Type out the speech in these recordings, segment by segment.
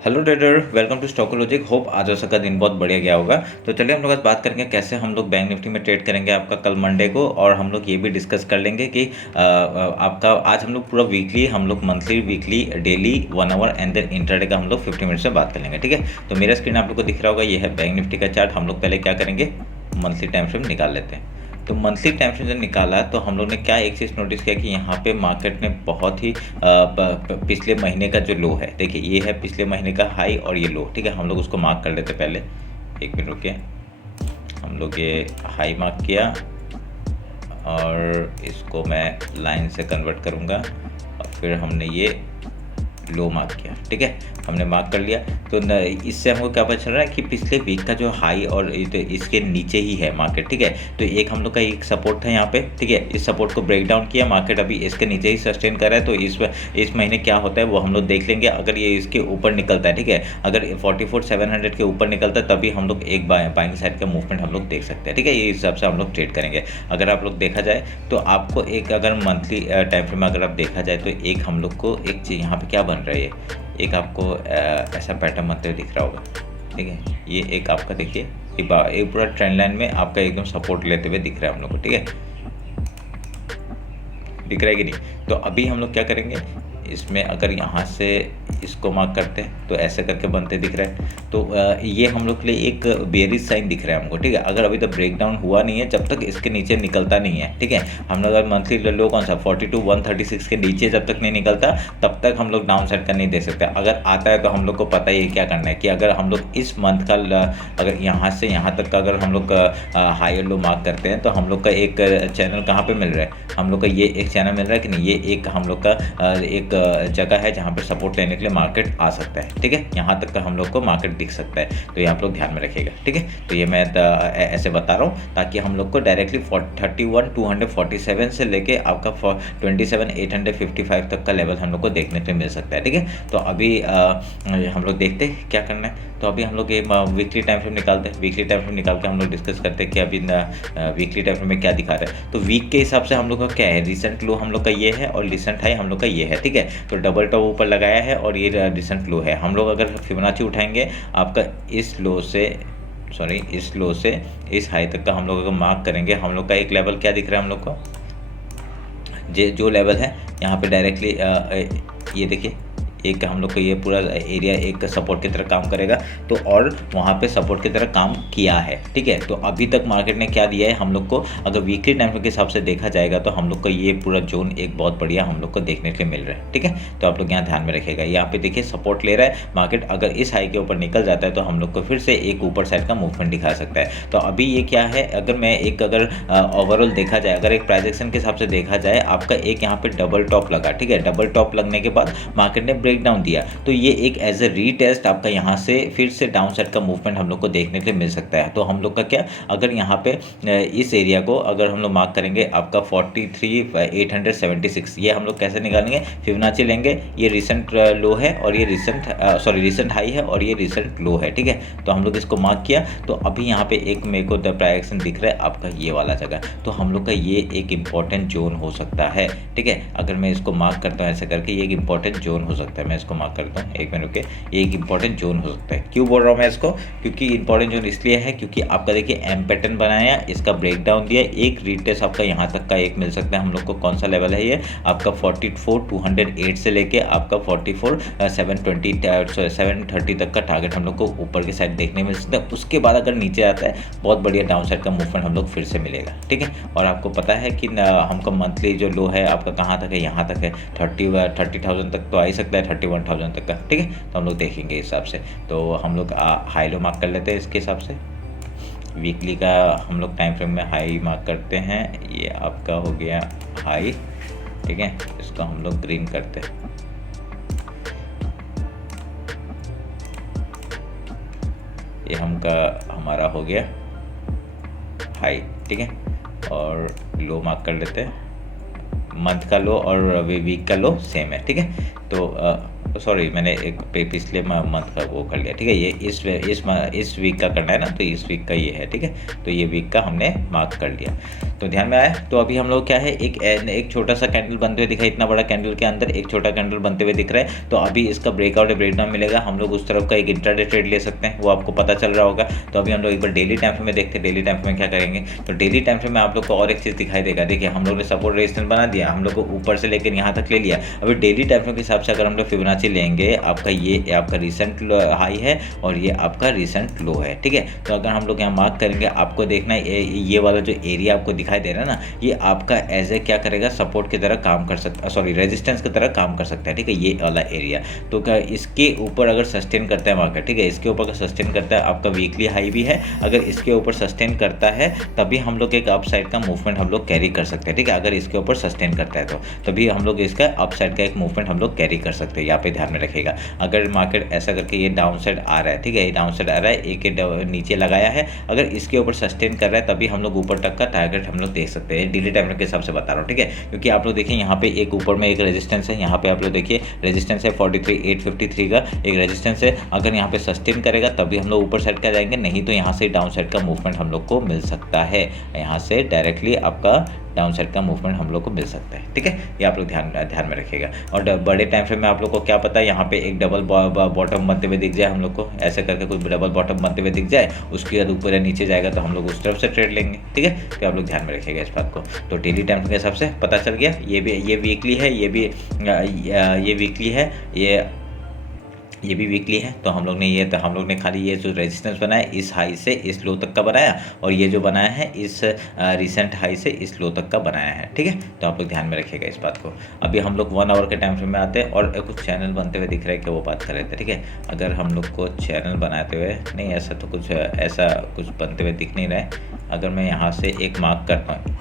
Hello trader, welcome to Stockologic. Hope आज का दिन बहुत बढ़िया गया होगा। तो चलिए हम लोग आज बात करेंगे कैसे हम लोग बैंक निफ्टी में ट्रेड करेंगे आपका कल मंडे को। और हम लोग ये भी डिस्कस कर लेंगे कि आपका आज हम लोग पूरा वीकली, हम लोग monthly, weekly, daily, 1 hour and then intraday का हम लोग 50 मिनट्स में बात कर लेंगे। ठीक है, तो मेरा स्क्रीन आप लोग को दिख रहा होगा, ये है बैंक निफ्टी का चार्ट। हम लोग पहले क्या करेंगे, मंथली टाइम फ्रेम निकाल लेते हैं। तो मंथली टाइम फ्रेम जब निकाला तो हम लोग ने क्या एक चीज़ नोटिस किया कि यहाँ पे मार्केट ने बहुत ही पिछले महीने का जो लो है, देखिए ये है पिछले महीने का हाई और ये लो। ठीक है, हम लोग उसको मार्क कर लेते पहले। एक मिनट रुकिए, हम लोग ये हाई मार्क किया और इसको मैं लाइन से कन्वर्ट करूँगा और फिर हमने ये लो मार्क किया। ठीक है, हमने मार्क कर लिया। तो इससे हमको क्या पता चल रहा है कि पिछले वीक का जो हाई और इसके नीचे ही है मार्केट। ठीक है, तो एक हम लोग का एक सपोर्ट था यहाँ पे। ठीक है, इस सपोर्ट को ब्रेक डाउन किया, मार्केट अभी इसके नीचे ही सस्टेन कर रहा है। तो इस महीने क्या होता है वो हम लोग देख लेंगे। अगर ये इसके ऊपर निकलता है, ठीक है, अगर 44,700 के ऊपर निकलता है तभी हम लोग एक बाइंग साइड का मूवमेंट हम लोग देख सकते हैं। ठीक है, ये हिसाब से हम लोग ट्रेड करेंगे। अगर आप लोग देखा जाए तो आपको एक, अगर मंथली टाइम फ्रेम में अगर आप देखा जाए तो एक हम लोग को एक चीज़ यहाँ पे क्या बन रहा है, एक आपको ऐसा पैटर्न बनते हुए दिख रहा होगा। ठीक है, ये एक आपका देखिए एक पूरा ट्रेंड लाइन में आपका एकदम सपोर्ट लेते हुए दिख रहा है हम लोग को। ठीक है, दिख रहा है कि नहीं। तो अभी हम लोग क्या करेंगे, इसमें अगर यहाँ से इसको मार्क करते हैं तो ऐसे करके बनते दिख रहा है। तो ये हम लोग के लिए एक बेयरिश साइन दिख रहा है हमको। ठीक है, अगर अभी तक ब्रेकडाउन हुआ नहीं है, जब तक इसके नीचे निकलता नहीं है, ठीक है, हम लोग अगर मंथली लो कौन सा 42,136 के नीचे जब तक नहीं निकलता तब तक हम लोग डाउन साइड का नहीं दे सकते। अगर आता है तो हम लोग को पता ही है क्या करना है कि अगर हम लोग इस मंथ का अगर यहाँ से यहाँ तक का अगर हम लोग हाई लो मार्क करते हैं तो हम लोग का एक चैनल कहाँ पर मिल रहा है, हम लोग का ये एक चैनल मिल रहा है कि नहीं, ये एक हम लोग का एक जगह है जहाँ पे सपोर्ट लेने के लिए मार्केट आ सकता है। ठीक है, यहाँ तक का हम लोग को मार्केट दिख सकता है। तो ये आप लोग ध्यान में रखिएगा। ठीक है, तो ये मैं ऐसे बता रहा हूँ ताकि हम लोग को डायरेक्टली 31,247 से लेके आपका 27,855 तक का लेवल हम लोग को देखने को मिल सकता है। ठीक है, तो अभी हम लोग देखते हैं क्या करना है। तो अभी हम लोग ये वीकली टाइम फ्रेम निकालते हैं। वीकली टाइम फ्रेम निकाल के हम लोग डिस्कस करते हैं कि अभी वीकली टाइम फ्रेम में क्या दिखा रहा है। तो वीक के हिसाब से हम लोग का क्या है, रिसेंट लो हम लोग का ये है और रिसेंट हाई हम लोग का ये है। ठीक है, तो डबल टॉप ऊपर लगाया है और ये रिसेंट लो है। हम लोग अगर फिबोनाची उठाएंगे आपका इस लो से इस हाई तक का हम लोग अगर मार्क करेंगे, हम लोग का एक लेवल क्या दिख रहा है हम लोग को, जो लेवल है यहाँ पे डायरेक्टली ये देखिए, एक हम लोग को ये पूरा एरिया एक सपोर्ट की तरह काम करेगा। तो और वहाँ पे सपोर्ट की तरह काम किया है। ठीक है, तो अभी तक मार्केट ने क्या दिया है हम लोग को, अगर वीकली टाइम के हिसाब से देखा जाएगा तो हम लोग को ये पूरा जोन एक बहुत बढ़िया हम लोग को देखने के लिए मिल रहा है। ठीक है, तो आप लोग यहाँ ध्यान में रखिएगा। यहाँ पे देखिए सपोर्ट ले रहा है मार्केट, अगर इस हाई के ऊपर निकल जाता है तो हम लोग को फिर से एक ऊपर साइड का मूवमेंट दिखा सकता है। तो अभी ये क्या है, अगर मैं एक अगर ओवरऑल देखा जाए, अगर एक प्राइस एक्शन के हिसाब से देखा जाए, आपका एक यहाँ पे डबल टॉप लगा। ठीक है, डबल टॉप लगने के बाद मार्केट ने ब्रेक डाउन दिया, तो ये एक एज ए रीटेस्ट आपका यहाँ से फिर से डाउन साइड का मूवमेंट हम लोग को देखने के लिए मिल सकता है। तो हम लोग का क्या, अगर यहाँ पे इस एरिया को अगर हम लोग मार्क करेंगे आपका 43,876, ये हम लोग कैसे निकालेंगे, फिबोनाची लेंगे, ये रिसेंट लो है और ये रिसेंट हाई है और ये रिसेंट लो है। ठीक है, तो हम लोग इसको मार्क किया। तो अभी यहाँ पे एक मेरे को प्राइस एक्शन दिख रहा है आपका ये वाला जगह, तो हम लोग का ये एक इंपॉर्टेंट जोन हो सकता है। ठीक है, अगर मैं इसको मार्क करता हूँ ऐसे करके, ये एक इंपॉर्टेंट जोन हो सकता है। मैं इसको मार्क करता हूँ, एक मिनट के, ये एक इंपॉर्टेंट जोन हो सकता है। क्यों बोल रहा हूँ मैं इसको, क्योंकि इंपॉर्टेंट जोन इसलिए है क्योंकि आपका देखिए एम पैटर्न बनाया, इसका ब्रेक डाउन दिया, एक रीटेस्ट आपका यहाँ तक का एक मिल सकता है हम लोग को। कौन सा लेवल है ये, आपका 44,208 से लेके आपका 44,730 तक का टारगेट हम लोग को ऊपर की साइड देखने मिल सकता है। उसके बाद अगर नीचे आता है बहुत बढ़िया डाउन साइड का मूवमेंट हम लोग फिर से मिलेगा। ठीक है, और आपको पता है कि हमका मंथली जो लो है आपका कहाँ तक है, यहाँ तक है, 30,000 तक तो आ ही सकता है, 31,000 तक का। ठीक है, तो हम लोग देखेंगे इस हिसाब से। तो हम लोग हाई लो मार्क कर लेते हैं इसके हिसाब से। वीकली का हम लोग टाइम फ्रेम में हाई मार्क करते हैं, ये आपका हो गया हाई। ठीक है, इसको हम लोग ग्रीन करते हैं। ये हमारा हो गया हाई। ठीक है, और लो मार्क कर लेते हैं, मंथ का लो और वीक का लो सेम है। ठीक है, तो सॉरी मैंने एक पिछले मंथ का वो कर लिया। ठीक है, ये इस वीक का करना है ना, तो इस वीक का ये है। ठीक है, तो ये वीक का हमने मार्क कर लिया। तो ध्यान में आया। तो अभी हम लोग क्या है, एक छोटा सा कैंडल बनते हुए दिखा, इतना बड़ा कैंडल के अंदर एक छोटा कैंडल बनते हुए दिख रहा है। तो अभी इसका ब्रेकआउट या ब्रेकडाउन मिलेगा, हम लोग उस तरफ का एक इंट्राडे ट्रेड ले सकते हैं, वो आपको पता चल रहा होगा। तो अभी हम लोग एक बार डेली टाइम फ्रेम में देखते हैं, डेली टाइम फ्रेम में क्या करेंगे। तो डेली टाइम फ्रेम में आप लोग को और एक चीज़ दिखाई देगा। देखिए हम लोग ने सपोर्ट रेजिस्टेंस बना दिया, हम लोग को ऊपर से लेकर यहाँ तक ले लिया। अभी डेली टाइम फ्रेम के हिसाब से अगर हम लोग फिबोनाची लेंगे, आपका ये आपका रिसेंट हाई है और ये आपका रिसेंट लो है, ठीक है। तो अगर हम लोग यहाँ मार्क करेंगे, आपको देखना है ये वाला जो एरिया आपको दिखाई दे रहा है ना, ये आपका एज ए क्या करेगा, सपोर्ट की तरह काम कर सकता, सॉरी रेजिस्टेंस की तरह काम कर सकता है, ठीक है, ये वाला एरिया। तो क्या इसके ऊपर अगर सस्टेन करता है मार्केट, ठीक है, इसके ऊपर का सस्टेन करता है, आपका वीकली हाई भी है, अगर इसके ऊपर सस्टेन करता है तभी हम लोग एक अप साइड का मूवमेंट हम लोग कैरी कर सकते हैं, ठीक है। अगर इसके ऊपर सस्टेन करता है तो तभी हम लोग इसका अप साइड का एक मूवमेंट हम लोग कैरी कर सकते हैं, यहाँ पे ध्यान में रखिएगा। अगर मार्केट ऐसा करके ये डाउन साइड आ रहा है, ठीक है, ये डाउन साइड आ रहा है, एक नीचे लगाया है, अगर इसके ऊपर सस्टेन कर रहा है तभी हम लोग ऊपर तक का टारगेट हम लोग देख सकते हैं। डेली टाइम के हिसाब से बता रहा हूँ, ठीक है, क्योंकि आप लोग देखिए यहाँ पे एक ऊपर में एक रेजिस्टेंस है, यहाँ पे आप लोग देखिए रेजिस्टेंस है 43,853 का एक रेजिस्टेंस है। अगर यहाँ पे सस्टेन करेगा तभी हम लोग ऊपर साइड का जाएंगे, नहीं तो यहाँ से डाउन साइड का मूवमेंट हम लोग को मिल सकता है, यहाँ से डायरेक्टली आपका डाउन साइड का मूवमेंट हम लोग को मिल सकता है, ठीक है। ये आप लोग ध्यान में रखिएगा। और बड़े टाइम फ्रेम में आप लोग को क्या पता है, यहाँ पे एक डबल बॉटम बनते हुए दिख जाए, हम लोग को ऐसे करके कोई डबल बॉटम बनते हुए दिख जाए, उसके बाद ऊपर या नीचे जाएगा तो हम लोग उस तरफ से ट्रेड लेंगे, ठीक है। तो आप लोग ध्यान में रखिएगा इस बात को। तो डेली टाइम के हिसाब से पता चल गया, ये वीकली है, ये वीकली है, ये भी वीकली है। तो हम लोग ने खाली ये जो रेजिस्टेंस बनाया इस हाई से इस लो तक का बनाया, और ये जो बनाया है इस रिसेंट हाई से इस लो तक का बनाया है, ठीक है। तो आप लोग ध्यान में रखिएगा इस बात को। अभी हम लोग 1 आवर के टाइम फ्रेम में आते हैं और कुछ चैनल बनते हुए दिख रहा है कि वो बात कर रहे थे, ठीक है। अगर हम लोग को चैनल बनाते हुए नहीं, ऐसा कुछ बनते हुए दिख नहीं रहा है। अगर मैं यहाँ से एक मार्क करता हूँ,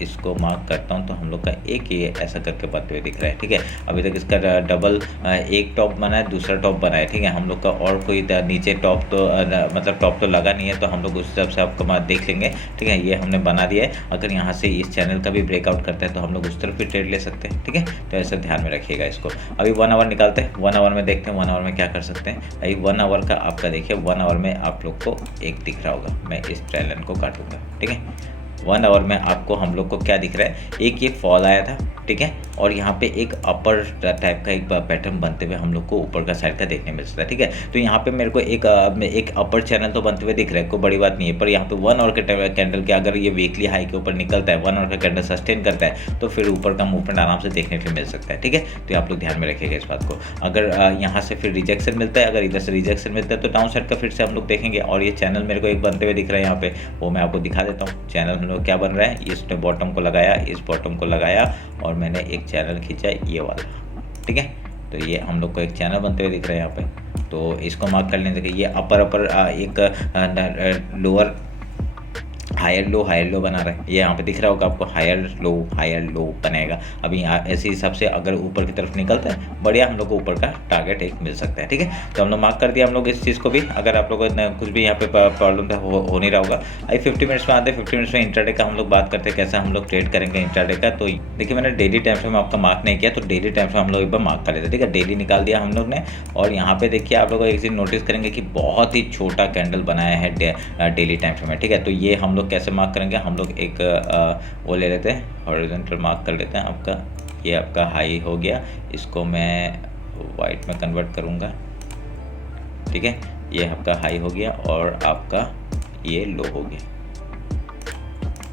इसको मार्क करता हूँ, तो हम लोग का एक ये ऐसा करके बनते हुए दिख रहा है, ठीक है। अभी तक इसका डबल एक टॉप बना है, दूसरा टॉप बना है, ठीक है। हम लोग का और कोई नीचे टॉप तो मतलब टॉप तो लगा नहीं है, तो हम लोग उस हिसाब से आपको देख लेंगे, ठीक है। ये हमने बना दिया है। अगर यहाँ से इस चैनल का भी ब्रेकआउट करता है तो हम लोग उस तरफ भी ट्रेड ले सकते हैं, ठीक है। तो ऐसा ध्यान में रखिएगा इसको। अभी 1 आवर निकालते हैं, 1 आवर में देखते हैं 1 आवर में क्या कर सकते हैं। अभी 1 आवर का आपका देखिए, 1 आवर में आप लोग को एक दिख रहा होगा, मैं इस ट्रेड लाइन को काटूंगा, ठीक है। 1 आवर में आपको हम लोग को क्या दिख रहा है, एक ये फॉल आया था, ठीक है, और यहाँ पे एक अपर टाइप का एक पैटर्न बनते हुए हम लोग को ऊपर का साइड का देखने मिल सकता है, ठीक है। तो यहाँ पे मेरे को एक अपर चैनल तो बनते हुए दिख रहा है, कोई बड़ी बात नहीं है। पर यहाँ पे 1 आवर के कैंडल के अगर ये वीकली हाई के ऊपर निकलता है, 1 आवर का कैंडल सस्टेन करता है, तो फिर ऊपर का मूवमेंट आराम से देखने को मिल सकता है, ठीक है। तो आप लोग ध्यान में रखिएगा इस बात को। अगर यहाँ से फिर रिजेक्शन मिलता है, अगर इधर से रिजेक्शन मिलता है तो डाउन साइड का फिर से हम लोग देखेंगे। और ये चैनल मेरे को एक बनते हुए दिख रहा है यहाँ पे, वो मैं आपको दिखा देता हूँ। चैनल हम लोग क्या बन रहा है, इसने बॉटम को लगाया, इस बॉटम को लगाया और मैंने एक चैनल खींचा ये वाला, ठीक है। तो ये हम लोग को एक चैनल बनते हुए दिख रहा है यहाँ पे। तो इसको मार्क कर लेने देखिए, ये अपर एक लोअर हायर लो बना रहा है, ये यहाँ पे दिख रहा होगा आपको, हायर लो बनेगा। अभी यहाँ ऐसे हिसाब से अगर ऊपर की तरफ निकलता है, बढ़िया हम लोग को ऊपर का टारगेट एक मिल सकता है, ठीक है। तो हम लोग मार्क कर दिया हम लोग इस चीज़ को भी। अगर आप लोगों को कुछ भी यहाँ पे प्रॉब्लम था हो नहीं रहा होगा। अभी 50 मिनट्स में आते हैं, 50 मिनट्स में इंट्राडे का हम लोग बात करते हैं, कैसे हम लोग ट्रेड करेंगे इंट्राडे का। तो देखिए मैंने डेली टाइम फ्रेम आपका मार्क नहीं किया, तो डेली टाइम फ्रेम हम लोग एक बार मार्क कर लेते हैं, ठीक है। डेली निकाल दिया हम लोग ने, और यहाँ पे देखिए आप लोग एक चीज़ नोटिस करेंगे कि बहुत ही छोटा कैंडल बनाया है डेली टाइम फ्रेम में, ठीक है। तो ये हम लोग कैसे मार्क करेंगे, हम लोग एक वो ले लेते हैं, हॉरिजॉन्टल मार्क कर लेते हैं। आपका ये आपका हाई हो गया, इसको मैं वाइट में कन्वर्ट करूँगा, ठीक है। ये आपका हाई हो गया और आपका ये लो हो गया,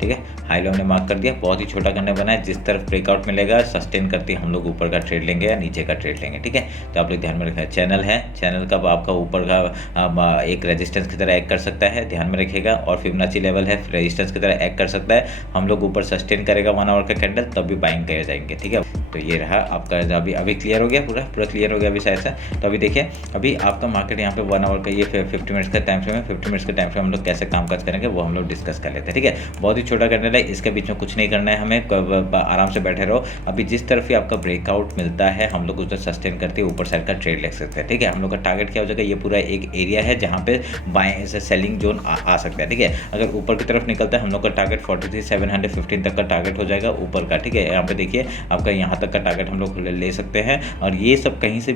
ठीक है। हाई लो हमने मार्क कर दिया, बहुत ही छोटा कैंडल बना है, जिस तरफ ब्रेकआउट मिलेगा सस्टेन करते हम लोग ऊपर का ट्रेड लेंगे या नीचे का ट्रेड लेंगे, ठीक है। तो आप लोग ध्यान में रखें, चैनल है, चैनल का आपका ऊपर का एक रेजिस्टेंस की तरह एक्ट कर सकता है, ध्यान में रखिएगा। और फिबोनाची लेवल है, रेजिस्टेंस की तरह एक्ट कर सकता है। हम लोग ऊपर सस्टेन करेगा 1 आवर का कैंडल, तब भी बाइंग कर जाएंगे, ठीक है। तो ये रहा आपका, अभी क्लियर हो गया, पूरा क्लियर हो गया अभी शायद से। तो अभी देखिए, अभी आपका मार्केट यहाँ पे 1 आवर का ये 50 मिनट्स का टाइम फ्रेम है, 50 मिनट्स का टाइम फ्रेम हम लोग कैसे काम काज करेंगे वो हम लोग डिस्कस कर लेते हैं, ठीक है। बहुत ही छोटा कैंडल है, इसके बीच में कुछ नहीं करना है हमें, आराम से बैठे रहो। अभी जिस तरफ ही आपका ब्रेकआउट मिलता है हम लोग उधर सस्टेन करते हैं, ऊपर साइड का ट्रेड ले सकते हैं, ठीक है। हम लोग का टारगेट क्या हो जाएगा, ये पूरा एक एरिया है जहाँ पे बाएं से सेलिंग जोन आ सकता है, ठीक है। अगर ऊपर की तरफ निकलता है हम लोग का टारगेट 43,715 तक का टारगेट हो जाएगा ऊपर का, ठीक है। यहाँ पे देखिए आपका यहाँ तक का टारगेट हम लोग ले सकते हैं। और ये सब कहीं से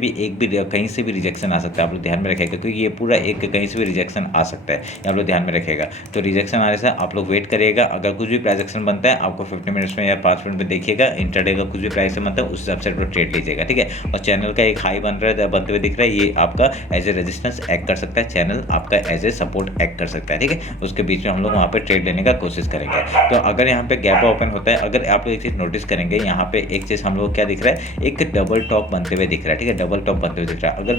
भी रिजेक्शन आ सकता है, आप लोग ध्यान में रखिएगा, क्योंकि ये पूरा एक कहीं से भी रिजेक्शन आ सकता है, ये आप लोग ध्यान में रखिएगा। तो रिजेक्शन आने से आप लोग वेट करिएगा, अगर कुछ भी प्राइस एक्शन बनता है आपको 15 मिनट्स में या 5 मिनट में देखिएगा, इंट्राडे का कुछ भी प्राइस बनता है उस हिसाब से आप लोग ट्रेड लीजिएगा, ठीक है। और चैनल का एक हाई बनते हुए दिख रहा है, ये आपका एज ए रेजिस्टेंस एक्ट कर सकता है, चैनल आपका एज ए सपोर्ट एक्ट कर सकता है, ठीक है। उसके बीच में हम लोग वहाँ पे ट्रेड लेने का कोशिश करेंगे। तो अगर यहाँ पे गैप ओपन होता है, अगर आप लोग एक चीज़ नोटिस करेंगे, यहाँ पे एक चीज़ हम लोग क्या दिख रहा है, एक डबल टॉप बनते हुए दिख रहा है, ठीक है, डबल टॉप बनते हुए दिख रहा है। अगर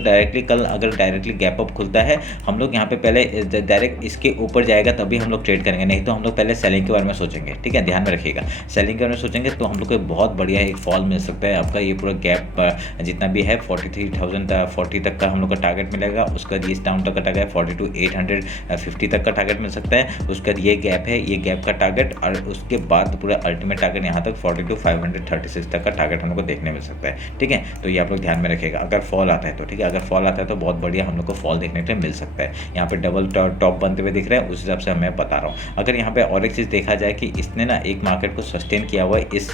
डायरेक्टली गैप अप खुलता है, हम लोग यहाँ पे पहले डायरेक्ट इसके ऊपर जाएगा तभी हम लोग ट्रेड करेंगे, नहीं तो हम लोग पहले सेलिंग के बारे में सोचेंगे, ठीक है, ध्यान में रखिएगा। सेलिंग के बारे में सोचेंगे तो हम लोग को बहुत बढ़िया एक फॉल मिल सकता है, आपका ये पूरा गैप जितना भी है 43,040 तक का हम लोग का टारगेट मिलेगा। उसके बाद इस डाउन तक का टारगेट 42,850 तक का टारगेट मिल सकता है। उसके बाद ये गैप है, ये गैप का टारगेट, और उसके बाद पूरा अल्टीमेट टारगेट यहाँ तक 42,536 तक का टारगेट हम लोग को देखने मिल सकता है, ठीक है। तो ये आप लोग ध्यान में रखिएगा, अगर फॉल आता है तो, ठीक है, अगर फॉल आता है तो बहुत बढ़िया हम लोग को फॉल देखने के लिए मिल सकता है। यहाँ पे डबल टॉप बनते हुए दिख रहे हैं, उस हिसाब से मैं बता रहा हूँ। अगर यहाँ पे और एक चीज़ देखा जाए कि इसने ना एक मार्केट को सस्टेन किया हुआ है इस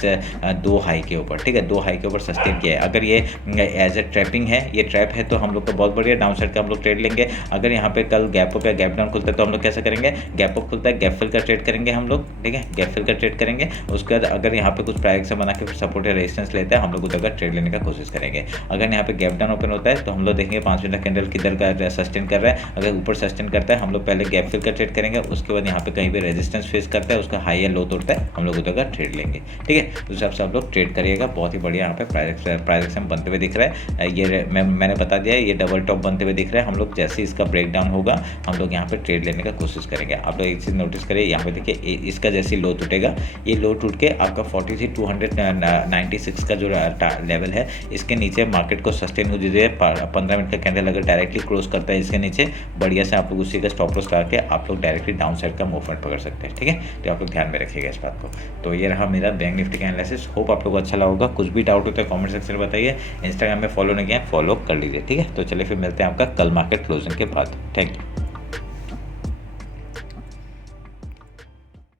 2 हाई के ऊपर, ठीक है, 2 हाई के ऊपर सस्टेन किया है। अगर ये एज ए ट्रैपिंग है, ये ट्रैप है, तो हम लोग को बहुत बढ़िया डाउन साइड का हम लोग ट्रेड लेंगे। अगर यहाँ पे कल गैप अप या गैप डाउन खुलता है तो हम लोग कैसे करेंगे, गैप अप खुलता है गैप फिल का ट्रेड करेंगे हम लोग, ठीक है, गैप फिल का ट्रेड करेंगे। उसके बाद अगर यहाँ पे कुछ प्राइस से बना के सपोर्ट या रेजिस्टेंस लेते हैं, हम लोग उधर का ट्रेड लेने का कोशिश करेंगे। अगर यहाँ पे गैप डाउन ओपन होता है तो हम लोग देखेंगे 5 मिनट कैंडल किधर का सस्टेन कर रहा है। अगर ऊपर सस्टेन करता है हम लोग पहले गैप फिल का ट्रेड करेंगे, उसके बाद यहाँ पे कहीं भी रेजिस्टेंस फेस करता है, उसका हाई या लो तोड़ता है, हम लोग उधर का ट्रेड लेंगे, ठीक है। उस हिसाब से आप लोग ट्रेड करिएगा। बहुत ही बढ़िया यहाँ पे प्राइस एक्शन बनते हुए दिख रहा है। ये मैंने बता दिया, ये डबल टॉप बनते हुए दिख रहा है। हम लोग जैसे इसका ब्रेक डाउन होगा हम लोग यहाँ पे ट्रेड लेने का कोशिश करेंगे। आप लोग एक चीज़ नोटिस करिए, यहाँ पे देखिए इसका जैसे लो टूटेगा, ये लो टूट के आपका 43,296 का जो लेवल है, इसके नीचे मार्केट को सस्टेन हो दीजिए। 15 मिनट का कैंडल अगर डायरेक्टली क्लोज करता है इसके नीचे, बढ़िया से आप लोग उसी का स्टॉप लॉस लगा के आप लोग डायरेक्टली डाउन साइड का मूवमेंट पकड़ सकते हैं, ठीक है। तो आप लोग ध्यान में रखिएगा इस बात को। तो ये रहा मेरा बैंक निफ्टी का एनालिसिस। होप आप लोग को अच्छा लगा होगा। कुछ भी डाउट होता है कमेंट सेक्शन में बताइए। इंस्टाग्राम में फॉलो नहीं किया, फॉलो कर लीजिए, ठीक है। तो चलिए फिर मिलते हैं आपका कल मार्केट क्लोजिंग के बाद। Thank you.